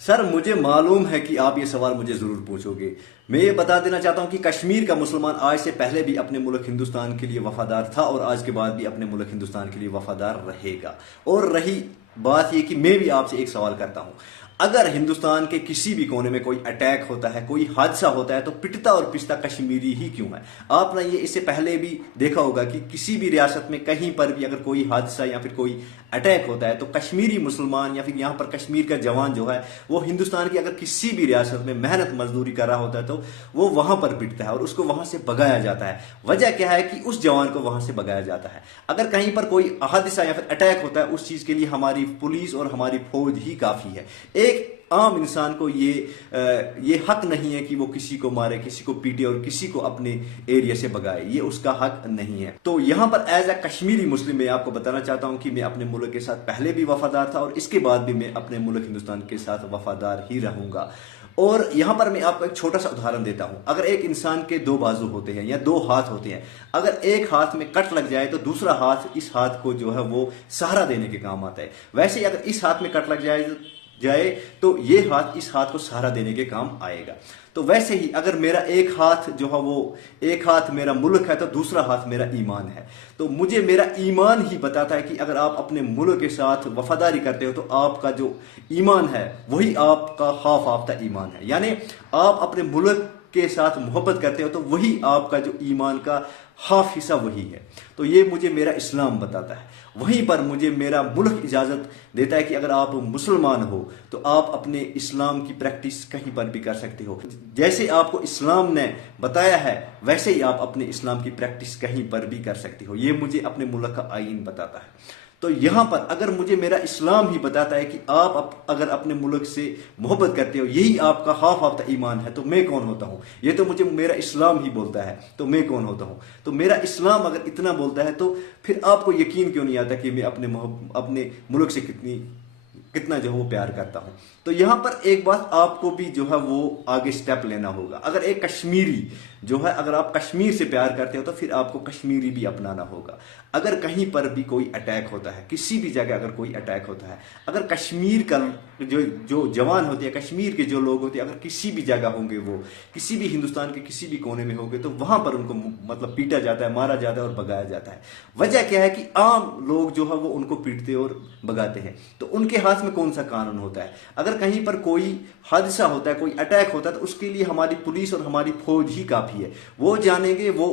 Sir, मुझे मालूम है कि आप ये सवाल मुझे जरूर पूछोगे। मैं ये बता देना चाहता हूँ कि कश्मीर का मुसलमान आज से पहले भी अपने मुल्क हिंदुस्तान के लिए वफादार था और आज के बाद भी अपने मुल्क हिंदुस्तान के लिए वफादार रहेगा। और रही बात ये कि मैं भी आपसे एक सवाल करता हूँ, अगर हिंदुस्तान के किसी भी कोने में कोई अटैक होता है, कोई हादसा होता है, तो पिटता और पिसता कश्मीरी ही क्यों है? आपने ये इससे पहले भी देखा होगा कि किसी भी रियासत में कहीं पर भी अगर कोई हादसा या फिर कोई अटैक होता है तो कश्मीरी मुसलमान या फिर यहाँ पर कश्मीर का जवान जो है वो हिंदुस्तान की अगर किसी भी रियासत में मेहनत मजदूरी कर रहा होता है तो वो वहां पर पिटता है और उसको वहां से भगाया जाता है। वजह क्या है कि उस जवान को वहां से भगाया जाता है। अगर कहीं पर कोई हादसा या फिर अटैक होता है उस चीज के लिए हमारी पुलिस और हमारी फौज ही काफी है। एक आम इंसान को ये हक नहीं है कि वो किसी को मारे, किसी को पीटे और किसी को अपने एरिया से भगाए। ये उसका हक नहीं है। तो यहां पर एज ए कश्मीरी मुस्लिम मैं आपको बताना चाहता हूं कि मैं अपने मुल्क के साथ पहले भी वफादार था और इसके बाद भी मैं अपने मुल्क हिंदुस्तान के साथ वफादार ही रहूंगा। और यहां पर मैं आपको एक छोटा सा उदाहरण देता हूं। अगर एक इंसान के दो बाजू होते हैं या दो हाथ होते हैं, अगर एक हाथ में कट लग जाए तो दूसरा हाथ इस हाथ को जो है वो सहारा देने के काम आता है। वैसे ही अगर इस हाथ में कट लग जाए तो ये हाथ इस हाथ को सहारा देने के काम आएगा। तो वैसे ही अगर मेरा एक हाथ जो है वो एक हाथ मेरा मुल्क है तो दूसरा हाथ मेरा ईमान है। तो मुझे मेरा ईमान ही बताता है कि अगर आप अपने मुल्क के साथ वफादारी करते हो तो आपका जो ईमान है वही आपका हाफ आफ्ता ईमान है। यानी आप अपने मुल्क के साथ मोहब्बत करते हो तो वही आपका जो ईमान का हाफ हिस्सा वही है। तो ये मुझे मेरा इस्लाम बताता है। वहीं पर मुझे मेरा मुल्क इजाजत देता है कि अगर आप मुसलमान हो तो आप अपने इस्लाम की प्रैक्टिस कहीं पर भी कर सकते हो। जैसे आपको इस्लाम ने बताया है वैसे ही आप अपने इस्लाम की प्रैक्टिस कहीं पर भी कर सकते हो। ये मुझे अपने मुल्क का आईन बताता है। तो यहां पर अगर मुझे मेरा इस्लाम ही बताता है कि आप अगर अपने मुल्क से मोहब्बत करते हो यही आपका हाफ ऑफ द ईमान है, तो मैं कौन होता हूं? ये तो मुझे मेरा इस्लाम ही बोलता है, तो मैं कौन होता हूं? तो मेरा इस्लाम अगर इतना बोलता है तो फिर आपको यकीन क्यों नहीं आता कि मैं अपने मुल्क से कितना जो है वो प्यार करता हूं। तो यहां पर एक बात आपको भी जो है वो आगे स्टेप लेना होगा। अगर एक कश्मीरी जो है, अगर आप कश्मीर से प्यार करते हो तो फिर आपको कश्मीरी भी अपनाना होगा। अगर कहीं पर भी कोई अटैक होता है, किसी भी जगह अगर कोई अटैक होता है, अगर कश्मीर का जो जो जवान होते हैं, कश्मीर के जो लोग होते हैं, अगर किसी भी जगह होंगे, वो किसी भी हिंदुस्तान के किसी भी कोने में होंगे, तो वहां पर उनको मतलब पीटा जाता है, मारा जाता है और भगाया जाता है। वजह क्या है कि आम लोग जो है वो उनको पीटते और भगाते हैं। तो उनके हाथ में कौन सा कानून होता है? अगर कहीं पर कोई हादसा होता है, कोई अटैक होता है, तो उसके लिए हमारी पुलिस और हमारी फौज ही काफी है। वो जानेंगे, वो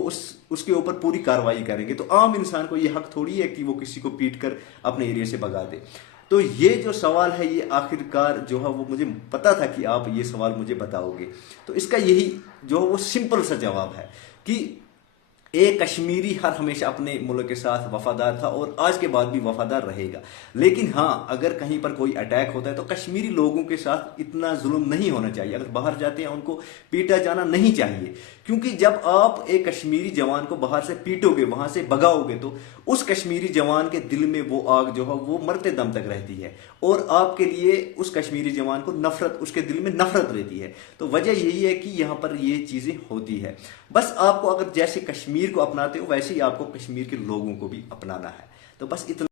उसके ऊपर पूरी कार्रवाई करेंगे। तो आम इंसान को ये हक थोड़ी है कि वो किसी को पीट कर अपने एरिया से भगा दे। तो ये जो सवाल है ये आखिरकार जो है वो मुझे पता था कि आप ये सवाल मुझे बताओगे। तो इसका यही जो है वो सिंपल सा जवाब है कि एक कश्मीरी हर हमेशा अपने मुल्क के साथ वफादार था और आज के बाद भी वफादार रहेगा। लेकिन हाँ, अगर कहीं पर कोई अटैक होता है तो कश्मीरी लोगों के साथ इतना जुल्म नहीं होना चाहिए। अगर बाहर जाते हैं उनको पीटा जाना नहीं चाहिए, क्योंकि जब आप एक कश्मीरी जवान को बाहर से पीटोगे, वहां से भगाओगे, तो उस कश्मीरी जवान के दिल में वो आग जो है वो मरते दम तक रहती है और आपके लिए उस कश्मीरी जवान को नफरत, उसके दिल में नफरत रहती है। तो वजह यही है कि यहाँ पर ये चीजें होती है। बस आपको अगर जैसे कश्मीर को अपनाते हो वैसे ही आपको कश्मीर के लोगों को भी अपनाना है। तो बस इतना